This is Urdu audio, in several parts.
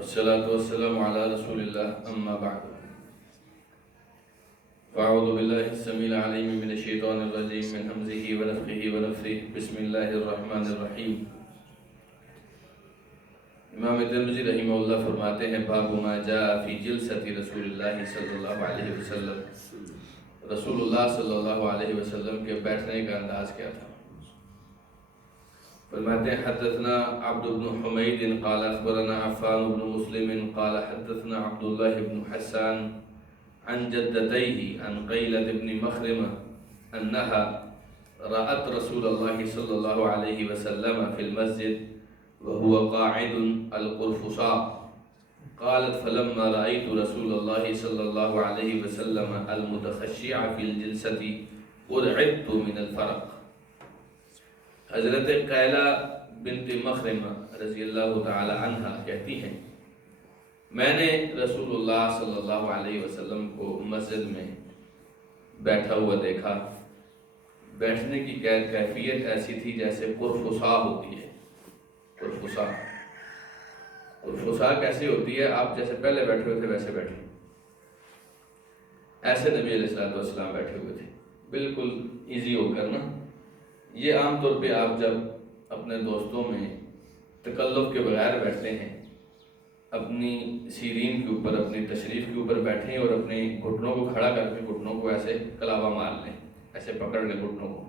والصلاة والسلام على رسول الله أما بعد فأعوذ بالله السميع العليم من الشيطان الرجيم من همزه ونفخه ونفثه بسم الله الرحمن الرحيم۔ امام ترمذی رحمہ اللہ فرماتے ہیں باب ما جاء فی جلسۃ رسول اللہ صلی اللہ علیہ وسلم، رسول اللہ صلی اللہ علیہ وسلم کے بیٹھنے کا انداز کیا تھا۔ فرماتے ہیں حدثنا عبد بن حمید قال اخبرنا عفان بن مسلم قال حدثنا عبد الله بن حسان عن جدتيه عن قيلة بن مخرمة أنها رأت رسول الله صلى الله عليه وسلم في المسجد وهو قاعد القرفصاء، قالت فلما رأيت رسول الله صلى الله عليه وسلم المتخشع في الجلسة أرعبت من الفرق۔ حضرت قیلہ بنت مخرمہ رضی اللہ تعالی عنہ کہتی ہیں میں نے رسول اللہ صلی اللہ علیہ وسلم کو مسجد میں بیٹھا ہوا دیکھا۔ بیٹھنے کی کیفیت ایسی تھی جیسے قرفصا ہوتی ہے۔ قرفصا کیسی ہوتی ہے؟ آپ جیسے پہلے بیٹھے ہوئے تھے ویسے بیٹھے، ایسے نبی علیہ الصلوۃ والسلام بیٹھے ہوئے تھے، بالکل ایزی ہو کر نا۔ یہ عام طور پہ آپ جب اپنے دوستوں میں تکلف کے بغیر بیٹھتے ہیں، اپنی سیرین کے اوپر، اپنی تشریف کے اوپر بیٹھیں اور اپنے گھٹنوں کو کھڑا کر کے گھٹنوں کو ایسے کلاوا مار لیں، ایسے پکڑ لیں گھٹنوں کو،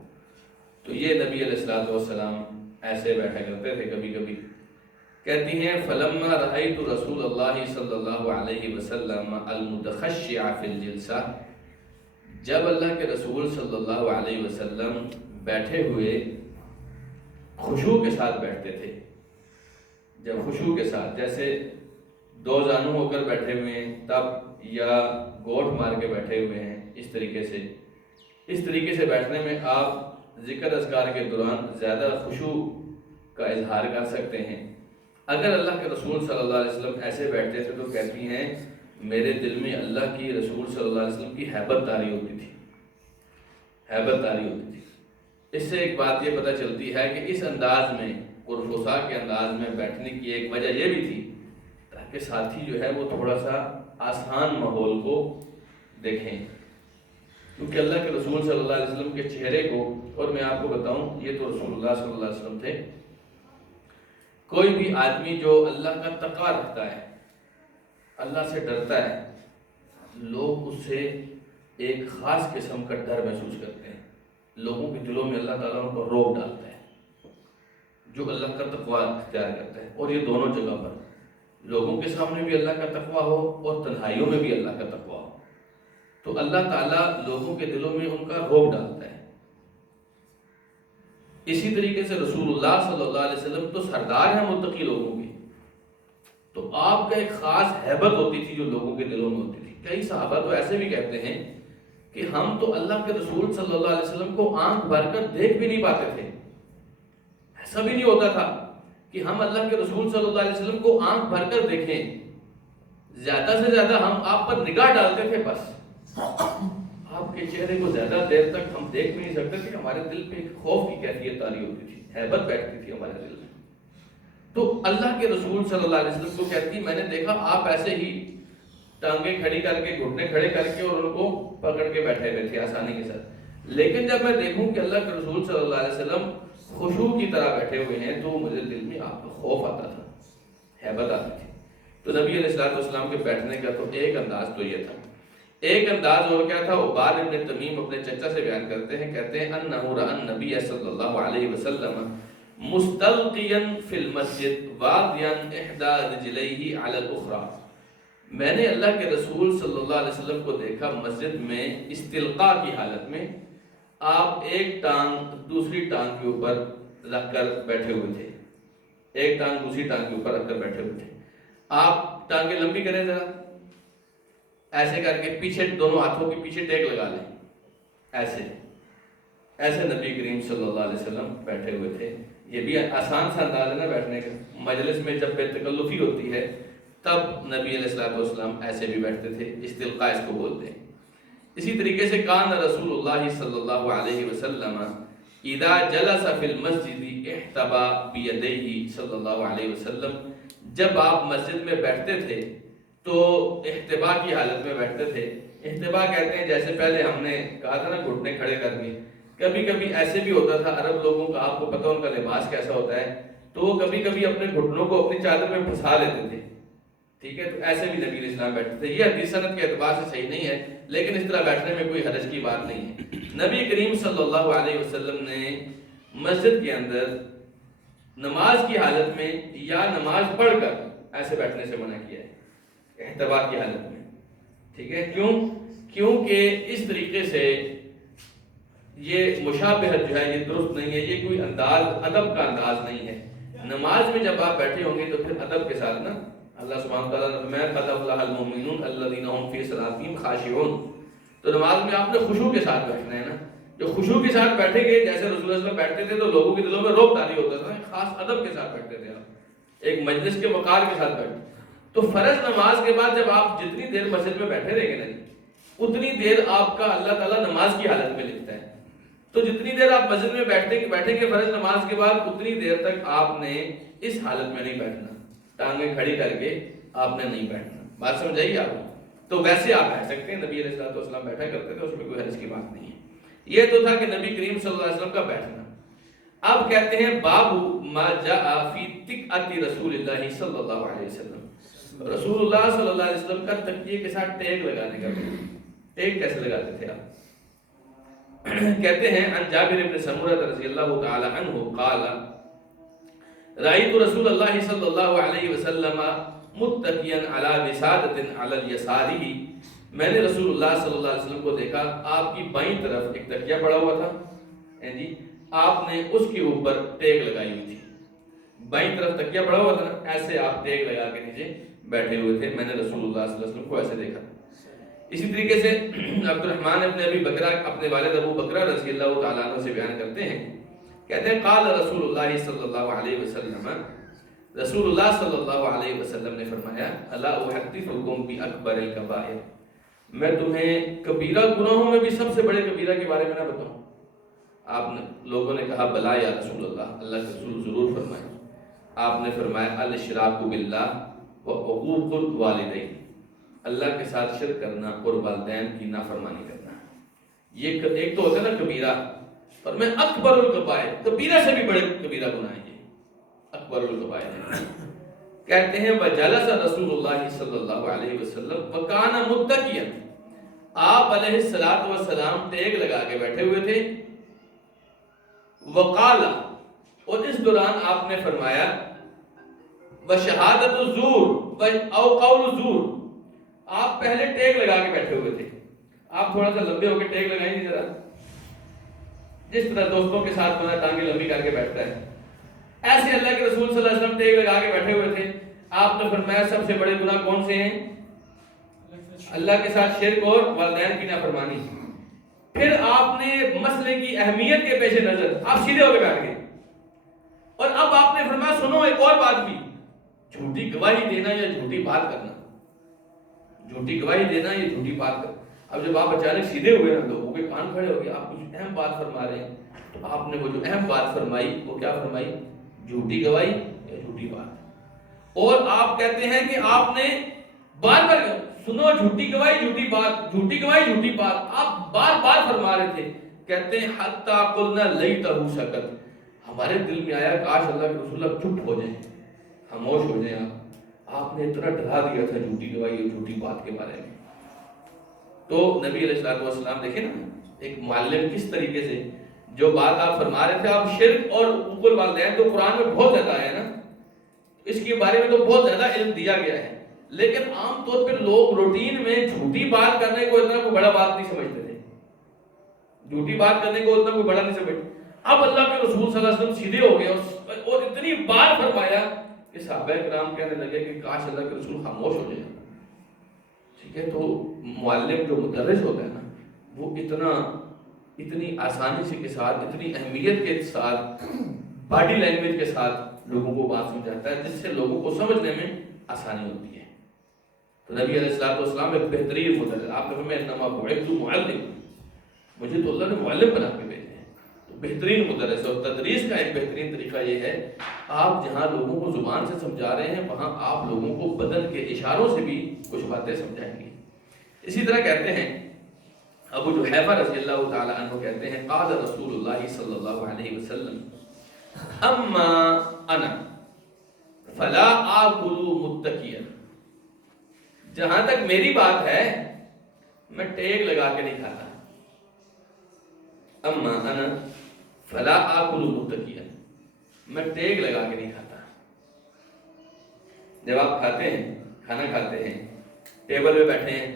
تو یہ نبی علیہ الصلوۃ والسلام ایسے بیٹھا کرتے تھے کبھی کبھی۔ کہتی ہیں فلما رأیت رسول اللہ صلی اللہ علیہ وسلم المتخشع فی الجلسہ، جب اللہ کے رسول صلی اللہ علیہ وسلم بیٹھے ہوئے خشوع کے ساتھ بیٹھتے تھے، جب خشوع کے ساتھ جیسے دو زانو ہو کر بیٹھے ہوئے ہیں تب، یا گوٹ مار کے بیٹھے ہوئے ہیں، اس طریقے سے بیٹھنے میں آپ ذکر اذکار کے دوران زیادہ خشوع کا اظہار کر سکتے ہیں۔ اگر اللہ کے رسول صلی اللہ علیہ وسلم ایسے بیٹھتے تھے تو کہتی ہیں میرے دل میں اللہ کی رسول صلی اللہ علیہ وسلم کی ہیبت طاری ہوتی تھی۔ اس سے ایک بات یہ پتہ چلتی ہے کہ اس انداز میں، قرفصا کے انداز میں بیٹھنے کی ایک وجہ یہ بھی تھی تاکہ ساتھی جو ہے وہ تھوڑا سا آسان ماحول کو دیکھیں، کیونکہ اللہ کے رسول صلی اللہ علیہ وسلم کے چہرے کو، اور میں آپ کو بتاؤں یہ تو رسول اللہ صلی اللہ علیہ وسلم تھے، کوئی بھی آدمی جو اللہ کا تقویٰ رکھتا ہے، اللہ سے ڈرتا ہے، لوگ اس سے ایک خاص قسم کا ڈر محسوس کرتے ہیں، لوگوں کے دلوں میں اللہ تعالیٰ ان کو روب ڈالتا ہے جو اللہ کا تقویٰ اختیار کرتا ہے۔ اور یہ دونوں جگہ پر، لوگوں کے سامنے بھی اللہ کا تقویٰ ہو اور تنہائیوں میں بھی اللہ کا تقویٰ ہو، تو اللہ تعالیٰ لوگوں کے دلوں میں ان کا روب ڈالتا ہے۔ اسی طریقے سے رسول اللہ صلی اللہ علیہ وسلم تو سردار ہیں متقی لوگوں کے، تو آپ کا ایک خاص ہیبت ہوتی تھی جو لوگوں کے دلوں میں ہوتی تھی۔ کئی صحابہ تو ایسے بھی کہتے ہیں کہ ہم تو اللہ کے رسول صلی اللہ علیہ وسلم کو آنکھ بھر کر دیکھ بھی نہیں پاتے تھے، ایسا بھی نہیں ہوتا تھا کہ ہم اللہ کے رسول صلی اللہ علیہ وسلم کو آنکھ بھر کر دیکھیں، زیادہ سے زیادہ ہم آپ پر نگاہ ڈالتے تھے، بس آپ کے چہرے کو زیادہ دیر تک ہم دیکھ بھی نہیں سکتے تھے، ہمارے دل پہ ایک خوف کی کیفیت طاری ہوتی تھی، ہیبت بیٹھتی تھی ہمارے دل میں۔ تو اللہ کے رسول صلی اللہ علیہ وسلم کو کہتی میں نے دیکھا آپ ایسے ہی ٹانگیں کھڑی کر کے، گھٹنے کھڑے کر کے اور ان کو پکڑ کے بیٹھے ہوئے تھے آسانی کے ساتھ، لیکن جب میں دیکھوں کہ اللہ کے رسول صلی اللہ علیہ وسلم خشوع کی طرح بیٹھے ہوئے ہیں تو مجھے دل میں آپ کا خوف آتا تھا، ہیبت آتی تھی۔ تو نبی علیہ الصلوۃ والسلام کے بیٹھنے کا تو ایک انداز تو یہ تھا۔ ایک انداز اور کیا تھا؟ عباد ابن تمیم اپنے چچا سے بیان کرتے ہیں، کہتے ہیں انہ رأى النبی صلی اللہ علیہ وسلم مستلقیا فی المسجد واضعا احدى رجلیہ علی الاخری، میں نے اللہ کے رسول صلی اللہ علیہ وسلم کو دیکھا مسجد میں استلقاء کی حالت میں، آپ ایک ٹانگ دوسری ٹانگ کے اوپر رکھ کر بیٹھے ہوئے تھے، ایک ٹانگ دوسری ٹانگ کے اوپر رکھ کر بیٹھے ہوئے تھے۔ آپ ٹانگیں لمبی کریں ذرا، ایسے کر کے پیچھے دونوں ہاتھوں کے پیچھے ٹیک لگا لیں، ایسے نبی کریم صلی اللہ علیہ وسلم بیٹھے ہوئے تھے۔ یہ بھی آسان سا انداز ہے نا بیٹھنے کا، مجلس میں جب بے تکلفی ہوتی ہے تب نبی علیہ الصلوۃ والسلام ایسے بھی بیٹھتے تھے، استلقاء اس کو بولتے ہیں۔ اسی طریقے سے کان رسول اللہ صلی اللہ علیہ وسلم اذا جلس فی المسجد احتبا بیدیہ صلی اللہ علیہ وسلم، جب آپ مسجد میں بیٹھتے تھے تو احتبا کی حالت میں بیٹھتے تھے. احتبا کہتے ہیں جیسے پہلے ہم نے کہا تھا نا گھٹنے کھڑے کر کے. کبھی کبھی ایسے بھی ہوتا تھا عرب لوگوں کا, آپ کو پتہ ان کا لباس کیسا ہوتا ہے, تو وہ کبھی کبھی اپنے گھٹنوں کو اپنی چادر میں پھنسا لیتے تھے. ٹھیک ہے, تو ایسے بھی نبی علیہ السلام بیٹھتے تھے. یہ حدیث سند کے اعتبار سے صحیح نہیں ہے, لیکن اس طرح بیٹھنے میں کوئی حرج کی بات نہیں ہے. نبی کریم صلی اللہ علیہ وسلم نے مسجد کے اندر نماز کی حالت میں یا نماز پڑھ کر ایسے بیٹھنے سے منع کیا ہے, احتبا کی حالت میں. ٹھیک ہے, کیونکہ اس طریقے سے یہ مشابہت جو ہے یہ درست نہیں ہے, یہ کوئی انداز ادب کا انداز نہیں ہے. نماز میں جب آپ بیٹھے ہوں گے تو پھر ادب کے ساتھ نا, اللہ سبحانہ وتعالیٰ نے فرمایا قد افلح المؤمنون الذین هم فی صلاتہم خاشعون. تو نماز میں آپ نے خشوع کے ساتھ بیٹھنا ہے نا. جو خشوع کے ساتھ بیٹھیں گے, جیسے رسول اللہ صلی اللہ علیہ وسلم بیٹھتے تھے تو لوگوں کے دلوں میں رعب طاری ہوتا تھا, خاص ادب کے ساتھ بیٹھتے تھے, آپ ایک مجلس کے وقار کے ساتھ بیٹھتے. تو فرض نماز کے بعد جب آپ جتنی دیر مسجد میں بیٹھے رہیں گے نا, اتنی دیر آپ کا اللہ تعالیٰ نماز کی حالت میں لکھتا ہے. تو جتنی دیر آپ مسجد میں بیٹھیں گے فرض نماز کے بعد, اتنی دیر تک آپ نے اس حالت میں نہیں بیٹھنا, ٹانگیں کھڑی کر کے آپ نے نہیں بیٹھنا. بات سمجھ آئی آپ کو؟ تو ویسے آپ بیٹھ سکتے ہیں, نبی علیہ السلام بیٹھا کرتے تھے, اس میں کوئی حرج کی بات نہیں ہے. یہ تو تھا کہ نبی کریم صلی اللہ علیہ وسلم کا بیٹھنا. اب کہتے ہیں باب ما جاء فی تکأۃ رسول اللہ صلی اللہ علیہ وسلم. رسول اللہ صلی اللہ علیہ وسلم کا تکیے کے ساتھ ٹیک لگانے کا. ٹیک کیسے لگاتے تھے آپ؟ کہتے ہیں عن جابر بن سمرہ رضی اللہ تعالی عنہ قال رأیت رسول اللہ صلی اللہ علیہ وسلم متکیا علی وسادۃ علی الیسارہ. میں نے رسول اللہ صلی اللہ علیہ وسلم کو دیکھا, آپ کی بائیں طرف ایک تکیہ پڑا ہوا تھا جی, آپ نے اس کے اوپر ٹیک لگائی ہوئی تھی. بائیں طرف تکیہ پڑا ہوا تھا نا, ایسے آپ ٹیک لگا کے نیچے بیٹھے ہوئے تھے. میں نے رسول اللہ صلی اللہ علیہ وسلم کو ایسے دیکھا. اسی طریقے سے عبد الرحمن ابن ابی بکرہ اپنے والد ابو بکرہ رضی اللہ تعالیٰ عنہ سے بیان کرتے ہیں, کہتے ہیں قال رسول اللہ صلی اللہ علیہ وسلم, رسول اللہ صلی اللہ علیہ وسلم نے فرمایا الا احدثکم باکبر الکبائر, میں تمہیں کبیرہ گناہوں میں بھی سب سے بڑے کبیرہ کے بارے میں نہ بتاؤں؟ آپ نے لوگوں نے کہا بلا یا رسول اللہ, اللہ کے رسول ضرور فرمائیں. آپ نے فرمایا الاشراک باللہ وعقوق الوالدین, اللہ کے ساتھ شرک کرنا اور والدین کی نافرمانی کرنا. یہ ایک تو ہوتا ہے نا کبیرہ, اور میں اکبر الکبائر, کبیرہ سے بھی بڑے کبیرہ گناہ ہیں یہ اکبر الکبائر. کہتے ہیں وجلس رسول اللہ صلی اللہ علیہ وسلم وکان متکیا, آپ علیہ الصلوۃ والسلام ٹیک لگا کے بیٹھے ہوئے تھے. وقال, اور اس دوران آپ نے فرمایا وشہادت الزور او قول الزور, آپ پہلے ٹیک لگا کے بیٹھے ہوئے تھے. آپ تھوڑا سا لمبے ہو کے ٹیک لگائیں گے ذرا, جس طرح دوستوں کے ساتھ بندہ ٹانگیں لمبی کر کے بیٹھتا ہے, ایسے اللہ کے رسول صلی اللہ علیہ وسلم ٹیک لگا کے بیٹھے ہوئے تھے. آپ نے فرمایا سب سے بڑے گناہ کون سے ہیں؟ اللہ کے ساتھ شرک اور والدین کی نافرمانی. پھر آپ نے مسئلے کی اہمیت کے پیش نظر آپ سیدھے ہو کے بیٹھ گئے, اور اب آپ نے فرمایا سنو ایک اور بات بھی, جھوٹی گواہی دینا یا جھوٹی بات کرنا. جھوٹی گواہی دینا یا جھوٹی بات کرنا. اب جب آپ اچانک سیدھے ہوئے نا, لوگوں کے کان کھڑے ہو گئے, آپ کچھ اہم بات فرما رہے ہیں, تو آپ نے وہ جو اہم بات فرمائی وہ کیا فرمائی؟ جھوٹی گواہی یا جھوٹی بات. اور آپ کہتے ہیں کہ آپ نے بار بار سنو جھوٹی گواہی جھوٹی بات, جھوٹی گواہی جھوٹی بات, آپ بار بار فرما رہے تھے. کہتے ہیں حتی قلنا لیتہ سکت, ہمارے دل میں آیا کاش اللہ کے رسول اللہ چپ ہو جائیں, خاموش ہو جائیں. آپ نے اتنا ڈرا دیا تھا جھوٹی گواہی اور جھوٹی بات کے بارے میں. تو نبی علیہ السلام دیکھیں نا, ایک معلم کس طریقے سے جو بات آپ فرما رہے تھے, آپ شرک اور حقوق الوالدین تو قرآن میں بہت زیادہ آیا نا, اس کے بارے میں تو بہت زیادہ علم دیا گیا ہے, لیکن عام طور پہ لوگ روٹین میں جھوٹی بات کرنے کو اتنا کوئی بڑا بات نہیں سمجھتے تھے. جھوٹی بات کرنے کو اتنا کوئی بڑا نہیں سمجھتے. اب اللہ کے رسول صلی اللہ علیہ وسلم سیدھے ہو گئے اور اتنی بار فرمایا کہ صحابہ کرام کہنے لگے کہ کاش اللہ کے رسول خاموش ہو جائے. ٹھیک ہے, تو معلم جو مدرس ہوتا ہے نا, وہ اتنی آسانی سے کے ساتھ, اتنی اہمیت کے ساتھ, باڈی لینگویج کے ساتھ لوگوں کو بات سمجھاتا ہے, جس سے لوگوں کو سمجھنے میں آسانی ہوتی ہے. تو نبی علیہ السلام ایک بہترین مدرس, آپ نے فرمایا انما بعثت معلم, مجھے تو اللہ نے معلم بنا کے بھیجا ہے. تو بہترین مدرس ہے، اور تدریس کا ایک بہترین طریقہ یہ ہے آپ جہاں لوگوں کو زبان سے سمجھا رہے ہیں وہاں آپ لوگوں کو بدن کے اشاروں سے بھی کچھ باتیں سمجھائیں گے۔ اسی طرح کہتے ہیں ابو جحیفہ رضی اللہ تعالی عنہ کہتے ہیں قال رسول اللہ صلی اللہ علیہ وسلم اما انا فلا آکل متکیا، جہاں تک میری بات ہے میں ٹیک لگا کے نہیں کھاتا۔ اما انا فلا آکل متکیا، میں ٹیک لگا کے نہیں کھاتا۔ جب آپ کھاتے ہیں، کھانا کھاتے ہیں، ٹیبل پہ بیٹھے ہیں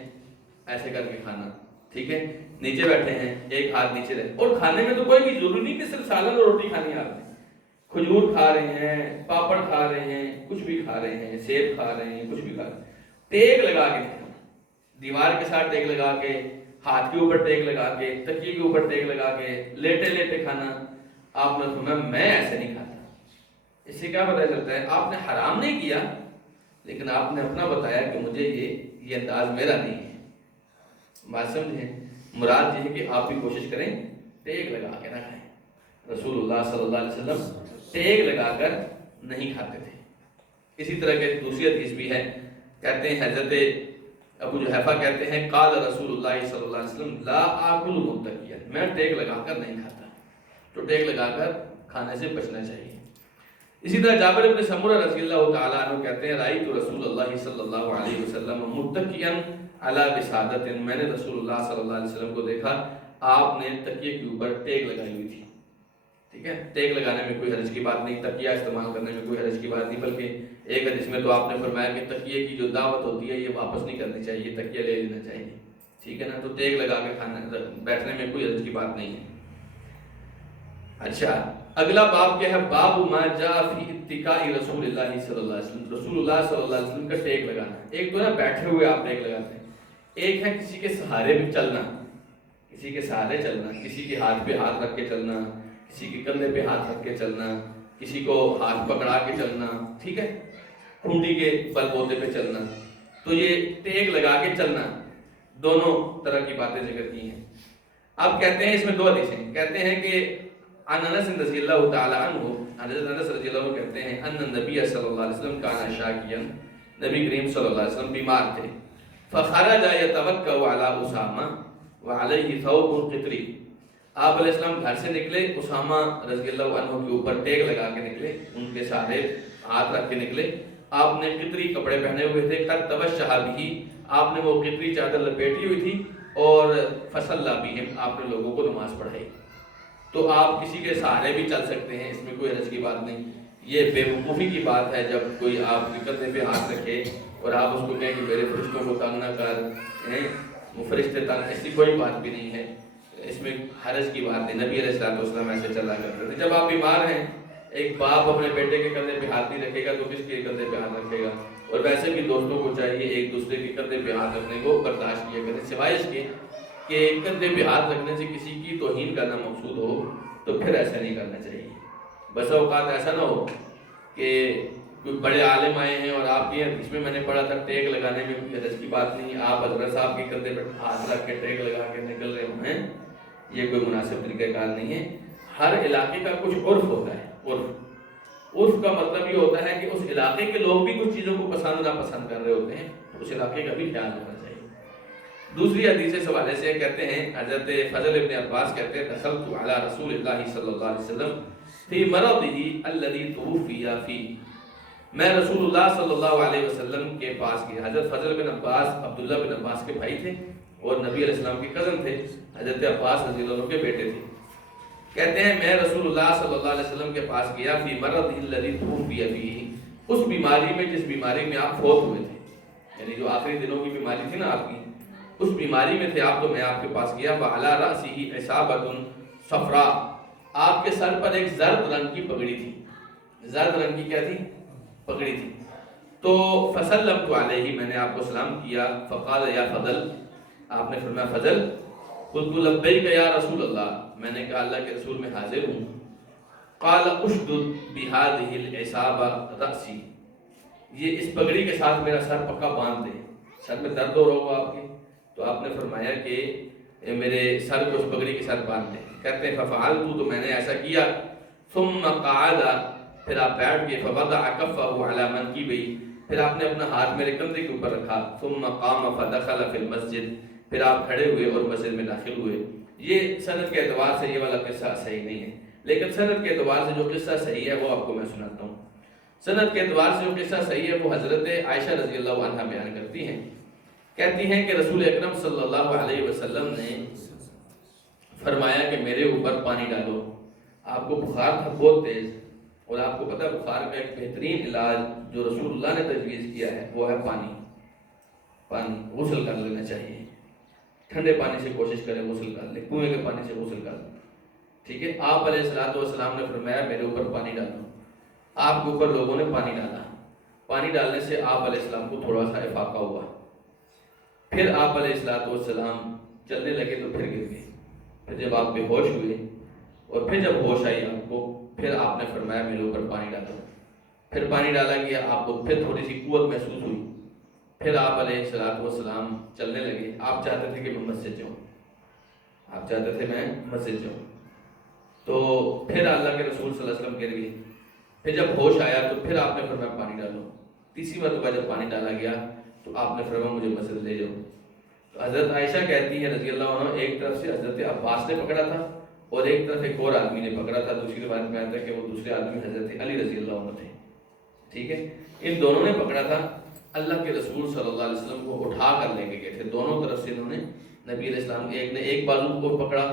ایسے کر کے کھانا، ٹھیک ہے، نیچے بیٹھے ہیں ایک ہاتھ نیچے رہے، اور کھانے میں تو کوئی بھی ضروری نہیں کہ صرف سالن اور روٹی کھانی ہے آپ نے، کھجور کھا رہے ہیں، پاپڑ کھا رہے ہیں، کچھ بھی کھا رہے ہیں، سیب کھا رہے ہیں، کچھ بھی کھا رہے ہیں، ٹیک لگا کے کھانا، دیوار کے ساتھ ٹیک لگا کے، ہاتھ کے اوپر ٹیک لگا کے، تکیے کے اوپر ٹیک لگا کے، لیٹے لیٹے کھانا، آپ نے فرمایا میں ایسے نہیں کھاتا۔ اس سے کیا پتہ چلتا ہے آپ نے حرام نہیں کیا، لیکن آپ نے اپنا بتایا کہ مجھے یہ انداز میرا نہیں ہے۔ بات سمجھیں، مراد یہ ہے کہ آپ بھی کوشش کریں ٹیک لگا کے نہ کھائیں۔ رسول اللہ صلی اللہ علیہ وسلم ٹیک لگا کر نہیں کھاتے تھے۔ اسی طرح کے دوسری حدیث بھی ہے، کہتے ہیں حضرت ابو جحیفہ کہتے ہیں قال رسول اللہ صلی اللہ علیہ وسلم لا آکل متکیا، میں ٹیک لگا کر نہیں کھاتا، تو ٹیک لگا کر کھانے سے بچنا چاہیے۔ اسی طرح جابر بن سمرہ رضی اللہ تعالیٰ عنہ کہتے ہیں رأیت رسول اللہ صلی اللہ علیہ وسلم متکیا علی وسادۃ، میں نے رسول اللہ صلی اللہ علیہ وسلم کو دیکھا آپ نے تکیے کے اوپر ٹیک لگائی ہوئی تھی، ٹھیک ہے، ٹیک لگانے میں کوئی حرج کی بات نہیں، تکیہ استعمال کرنے میں کوئی حرج کی بات نہیں، بلکہ ایک حدیث میں تو آپ نے فرمایا کہ تکیے کی جو دعوت ہوتی ہے یہ واپس نہیں کرنی چاہیے، تکیہ لے لینا چاہیے، ٹھیک ہے نا، تو ٹیک لگا کے کھانا بیٹھنے میں کوئی حرج کی بات نہیں ہے۔ اچھا، اگلا باب کیا ہے؟ باب ما جاء فی اتکاء رسول اللہ صلی اللہ علیہ وسلم، رسول اللہ صلی اللہ علیہ وسلم کا ٹیک لگانا۔ ایک تو نا بیٹھے ہوئے آپ ٹیک لگاتے ہیں، ایک ہے کسی کے سہارے بھی چلنا، کسی کے سہارے چلنا، کسی کے ہاتھ پہ ہاتھ رکھ کے چلنا، کسی کے کندھے پہ ہاتھ رکھ کے چلنا، کسی کو ہاتھ پکڑا کے چلنا، ٹھیک ہے، کھنڈی کے بل بوتے پہ چلنا، تو یہ ٹیک لگا کے چلنا، دونوں طرح کی باتیں ذکر کی ہیں۔ اب کہتے ہیں اس میں دو حدیثیں، کہتے ہیں کہ عن انس رضی اللہ تعالی عنہ، حضرت انس رضی اللہ عنہ کہتے ہیں ان النبی صلی اللہ علیہ وسلم کان شاکیا، نبی کریم صلی اللہ علیہ وسلم بیمار تھے، فخرج یتوکا علی اسامہ وعلیہ ثوب قطری، آپ علیہ السلام گھر سے نکلے، اسامہ رضی اللہ عنہ کے اوپر ٹیک لگا کے نکلے، ان کے سارے ہاتھ رکھ کے نکلے، آپ نے قطری کپڑے پہنے ہوئے تھے، قد تبشہ بہ، آپ نے وہ قطری چادر لپیٹی ہوئی تھی، اور فصلی بہم، آپ نے لوگوں کو نماز پڑھائی۔ تو آپ کسی کے سہارے بھی چل سکتے ہیں، اس میں کوئی حرج کی بات نہیں۔ یہ بے وقوفی کی بات ہے جب کوئی آپ کے کندھے پہ ہاتھ رکھے اور آپ اس کو کہیں کہ میرے فرشتوں کو تنگ نہ کر، وہ فرشتے تنگ، ایسی کوئی بات بھی نہیں ہے، اس میں حرج کی بات نہیں۔ نبی علیہ السلام ایسے چلا کرتے تھے۔ جب آپ بیمار ہیں، ایک باپ اپنے بیٹے کے کندھے پہ ہاتھ نہیں رکھے گا تو کس کے کندھے پہ ہاتھ رکھے گا؟ اور ویسے بھی دوستوں کو چاہیے ایک دوسرے کے کندھے پہ ہاتھ رکھنے کو برداشت کیا کریں، سوائے اس کے کہ کندھے پہ ہاتھ رکھنے سے کسی کی توہین کرنا مقصود ہو تو پھر ایسا نہیں کرنا چاہیے۔ بس اوقات ایسا نہ ہو کہ کوئی بڑے عالم آئے ہیں اور آپ یہ اس میں میں نے پڑھا تھا ٹیک لگانے میں کوئی حرج کی بات نہیں، آپ حضرت صاحب کے کندھے پہ ہاتھ رکھ کے ٹیک لگا کے نکل رہے ہیں، یہ کوئی مناسب طریقہ کار نہیں ہے۔ ہر علاقے کا کچھ عرف ہوتا ہے، عرف کا مطلب یہ ہوتا ہے کہ اس علاقے کے لوگ بھی کچھ چیزوں کو پسند ناپسند کر رہے ہوتے ہیں، اس علاقے کا بھی خیال رکھنا چاہیے۔ دوسری حدیث اس حوالے سے کہتے ہیں حضرت فضل ابن عباس کہتے ہیں دخلت علی رسول اللہ صلی اللہ علیہ وسلم فی مرضه الذی توفی فیہ، میں رسول اللہ صلی اللہ علیہ وسلم کے پاس گیا۔ حضرت فضل بن عباس عبداللہ بن عباس کے بھائی تھے اور نبی علیہ السلام کے کزن تھے، حضرت عباس رضی اللہ عنہ کے بیٹے تھے۔ کہتے ہیں میں رسول اللہ صلی اللہ علیہ وسلم کے پاس گیا فی مرضه الذی توفی فیہ، اس بیماری میں جس بیماری میں آپ فوت ہوئے تھے، یعنی جو آخری دنوں کی بیماری تھی نا آپ کی، اس بیماری میں تھے آپ، تو میں آپ کے پاس گیا۔ وعلی رأسہ عصابۃ صفراء، آپ کے سر پر ایک زرد رنگ کی پگڑی تھی، زرد رنگ کی کیا تھی؟ پگڑی تھی۔ تو فسلمت علیہ، میں نے آپ کو سلام کیا، فقال یا فضل، آپ نے فرمایا فضل، قلت لبیک یا رسول اللہ، میں نے کہا اللہ کے رسول میں حاضر ہوں۔ قال اشدد بہذہ العصابہ رأسی، یہ اس پگڑی کے ساتھ میرا سر پکا باندھ دے، سر میں درد ہو رہا ہوگا آپ کے، تو آپ نے فرمایا کہ میرے سر کو اس پگڑی کے ساتھ باندھ دیں. کہتے ہیں ففعلت، تو میں نے ایسا کیا. ثم قعد، پھر آپ بیٹھ گئے. فوضع کفہ علی منکبہ، پھر آپ نے اپنا ہاتھ میرے کندھے کے اوپر رکھا. ثم قام فدخل فی المسجد، پھر آپ کھڑے ہوئے اور مسجد میں داخل ہوئے. یہ سند کے اعتبار سے یہ والا قصہ صحیح نہیں ہے، لیکن سند کے اعتبار سے جو قصہ صحیح ہے وہ آپ کو میں سناتا ہوں. سند کے اعتبار سے جو قصہ صحیح ہے وہ حضرت عائشہ رضی اللہ عنہ بیان کرتی ہیں. کہتی ہیں کہ رسول اکرم صلی اللہ علیہ وسلم نے فرمایا کہ میرے اوپر پانی ڈالو. آپ کو بخار تھا بہت تیز، اور آپ کو پتہ ہے بخار کا ایک بہترین علاج جو رسول اللہ نے تجویز کیا ہے وہ ہے پانی. پانی غسل کر لینا چاہیے، ٹھنڈے پانی سے کوشش کریں غسل کر لیں، کنویں کے پانی سے غسل کر لیں. ٹھیک ہے. آپ علیہ السلام نے فرمایا میرے اوپر پانی ڈالو. آپ کے اوپر لوگوں نے پانی ڈالا. پانی ڈالنے سے آپ علیہ السلام کو تھوڑا سا افاقہ ہوا. پھر آپ علیہ السلام چلنے لگے تو پھر گر گئے. پھر جب آپ بے ہوش ہوئے اور پھر جب ہوش آئی آپ کو، پھر آپ نے فرمایا میرے اوپر پانی ڈالو. پھر پانی ڈالا گیا، آپ کو پھر تھوڑی سی قوت محسوس ہوئی. پھر آپ علیہ السلام چلنے لگے. آپ چاہتے تھے کہ میں مسجد جاؤں، آپ چاہتے تھے میں مسجد جاؤں. تو پھر اللہ کے رسول صلی اللہ علیہ وسلم گر گئے. پھر جب ہوش آیا تو پھر آپ نے فرمایا پانی ڈالو. تیسری مرتبہ جب پانی ڈالا گیا تو آپ نے فرمایا مجھے مسجد لے جاؤ. تو حضرت عائشہ کہتی ہیں رضی اللہ عنہ، ایک طرف سے حضرت عباس نے پکڑا تھا اور ایک طرف ایک اور آدمی نے پکڑا تھا. دوسری روایت میں آتا ہے کہ وہ دوسرے آدمی حضرت علی رضی اللہ عنہ تھے. ٹھیک ہے. ان دونوں نے پکڑا تھا. اللہ کے رسول صلی اللہ علیہ وسلم کو اٹھا کر لے کے گئے تھے. دونوں طرف سے انہوں نے نبی علیہ السلام، ایک نے ایک بازو کو پکڑا،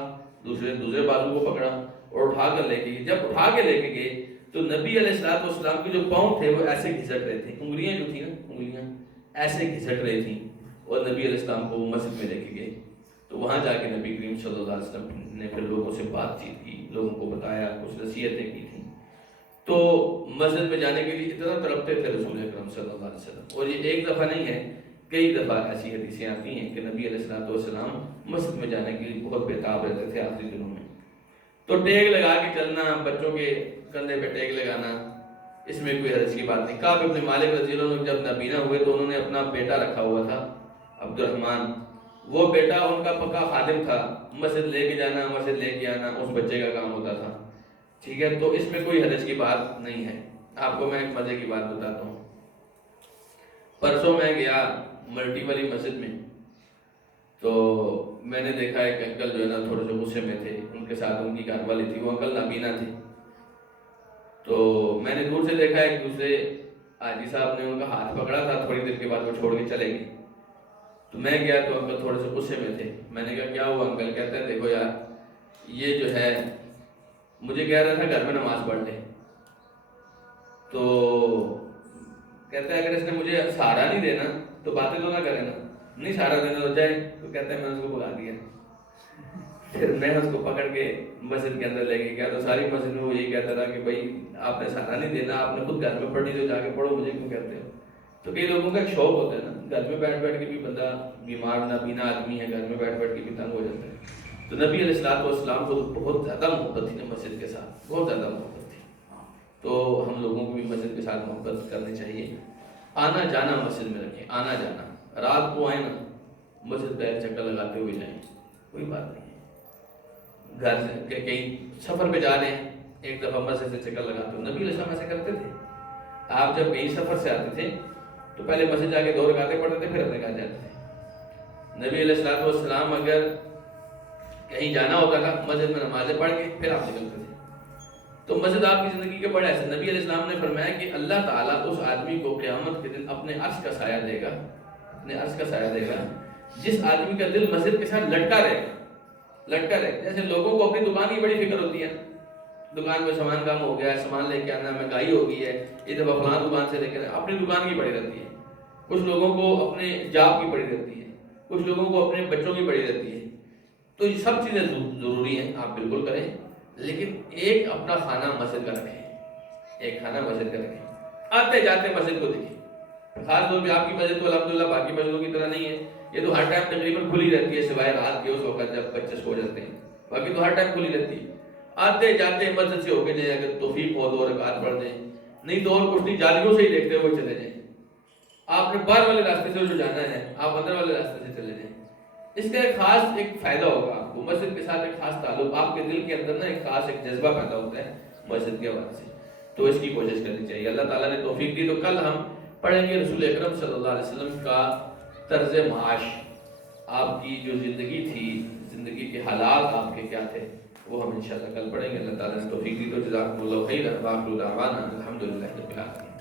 دوسرے نے دوسرے بازو کو پکڑا اور اٹھا کر لے کے گئے. جب اٹھا کے لے کے گئے تو نبی علیہ السلام کے جو پاؤں تھے وہ ایسے گھسٹ رہے تھے. انگلیاں جو تھیں نا، انگلیاں ایسے گھسٹ رہی تھیں. اور نبی علیہ السلام کو مسجد میں لے کے گئے. تو وہاں جا کے نبی کریم صلی اللہ علیہ وسلم نے پھر لوگوں سے بات چیت کی، لوگوں کو بتایا، کچھ نصیحتیں کی تھیں. تو مسجد میں جانے کے لیے اتنا تڑپتے تھے رسول اکرم صلی اللہ علیہ وسلم. اور یہ ایک دفعہ نہیں ہے، کئی دفعہ ایسی حدیثیں آتی ہیں کہ نبی علیہ السلام مسجد میں جانے کے لیے بہت بےتاب رہتے تھے آخری دنوں میں. تو ٹیک لگا کے چلنا، بچوں کے کندھے پہ ٹیک لگانا، اس میں کوئی حرج کی بات نہیں. کعب ابن مالک رضی اللہ عنہ جب نابینا ہوئے تو انہوں نے اپنا بیٹا رکھا ہوا تھا عبد الرحمن. وہ بیٹا ان کا پکا خادم تھا. مسجد لے کے جانا، مسجد لے کے آنا اس بچے کا کام ہوتا تھا. ٹھیک ہے. تو اس میں کوئی حرج کی بات نہیں ہے. آپ کو میں ایک مزے کی بات بتاتا ہوں. پرسوں میں گیا ملٹی والی مسجد میں، تو میں نے دیکھا ایک انکل جو ہے نا تھوڑے سے غصے میں تھے. ان کے ساتھ ان کی گھر والی تھی. وہ انکل نابینا تھے. تو میں نے دور سے دیکھا ایک دوسرے حاجی صاحب نے ان کا ہاتھ پکڑا تھا. تھوڑی دیر کے بعد وہ چھوڑ کے چلے گئے. تو میں گیا تو انکل تھوڑے سے غصے میں تھے. میں نے کہا کیا ہوا انکل؟ کہتے ہیں دیکھو یار، یہ جو ہے مجھے کہہ رہا تھا گھر میں نماز پڑھ لے. تو کہتے ہیں اگر اس نے مجھے سہارا نہیں دینا تو باتیں تو نہ کرے نا، نہیں سہارا دینا تو جائے. تو کہتے ہیں میں اس کو بھگا دیا. پھر میں اس کو پکڑ کے مسجد کے اندر لے کے گیا. تو ساری مسجد میں وہ یہی کہتا تھا کہ بھائی آپ نے سہارا نہیں دینا، آپ نے خود گھر میں پڑھنی تو جا کے پڑھو، مجھے کیوں کہتے ہو. تو کئی لوگوں کا ایک شوق ہوتا ہے نا، گھر میں بیٹھ بیٹھ کے بھی بندہ بیمار نابینا آدمی ہے، گھر میں بیٹھ بیٹھ کے بھی تنگ ہو جاتا ہے. تو نبی علیہ السلام کو بہت زیادہ محبت تھی نا مسجد کے ساتھ، بہت زیادہ محبت تھی. تو ہم لوگوں کو بھی مسجد کے ساتھ محبت کرنی چاہیے. آنا جانا مسجد میں رکھیں، آنا جانا. رات کو آئیں نا مسجد پہ ایک چکر لگاتے ہوئے جائیں، کوئی بات نہیں ہے. گھر سے کہیں سفر پہ جا رہے ہیں، ایک دفعہ مسجد سے چکر لگاتے ہو. نبی علیہ السلام ایسے کرتے تھے. آپ جب کہیں سفر سے آتے تھے تو پہلے مسجد جا کے 2 رکعتیں پڑھتے تھے، پھر اپنے گھر جاتے تھے. نبی علیہ السلام اگر کہیں جانا ہوتا تھا مسجد میں نمازیں پڑھ کے پھر آپ نکلتے تھے. تو مسجد آپ کی زندگی کے بڑے ایسے. نبی علیہ السلام نے فرمایا کہ اللہ تعالیٰ اس آدمی کو قیامت کے دن اپنے عرش کا سایہ دے گا، اپنے عرش کا سایہ دے گا جس آدمی کا دل مسجد کے ساتھ لٹکا رہے گا. جیسے لوگوں کو اپنی دکان کی بڑی فکر ہوتی ہے، دکان میں سامان کم ہو گیا ہے، سامان لے کے آنا، مہنگائی ہو گئی ہے، یہ دفعہ فلاں دکان سے لے کے آنا. اپنی دکان کی پڑی رہتی ہے. کچھ لوگوں کو اپنے جاب کی پڑی رہتی ہے، کچھ لوگوں کو اپنے بچوں کی پڑی رہتی ہے. تو یہ سب چیزیں ضروری ہیں، آپ بالکل کریں، لیکن ایک اپنا خانہ مسجد کا رکھیں. ایک خانہ مسجد کا رکھیں. آتے جاتے مسجد کو دیکھیں. خاص طور پہ آپ کی مسجد تو الحمدللہ باقی مسجدوں کی طرح نہیں ہے. یہ تو ہر ٹائم تقریباً کھلی رہتی ہے سوائے رات کے اس وقت جب بچے سو جاتے ہیں، باقی تو ہر ٹائم کھلی رہتی ہے. آتے جاتے مسجد سے ہو کے جائیں، اگر توفیق ہو 2 رکعت پڑھ دیں، نہیں تو اور کچھ نہیں، جالیوں سے ہی دیکھتے ہوئے چلے جائیں. آپ نے باہر والے راستے سے جو جانا ہے آپ اندر والے راستے سے چلے جائیں. اس کا ایک خاص ایک فائدہ ہوگا آپ کو، مسجد کے ساتھ ایک خاص تعلق، آپ کے دل کے اندر نا ایک خاص ایک جذبہ پیدا ہوتا ہے مسجد کے حوالے سے، تو اس کی کوشش کرنی چاہیے۔ اللہ تعالیٰ نے توفیق دی تو کل ہم پڑھیں گے رسول اکرم صلی اللہ علیہ وسلم کا طرز معاش، آپ کی جو زندگی تھی، زندگی کے حالات آپ کے کیا تھے، وہ ہم انشاءاللہ کل پڑھیں گے۔ اللہ تعالیٰ نے توفیق دی تو جزاکم اللہ خیرا، وآخر دعوانا الحمدللہ رب العالمین۔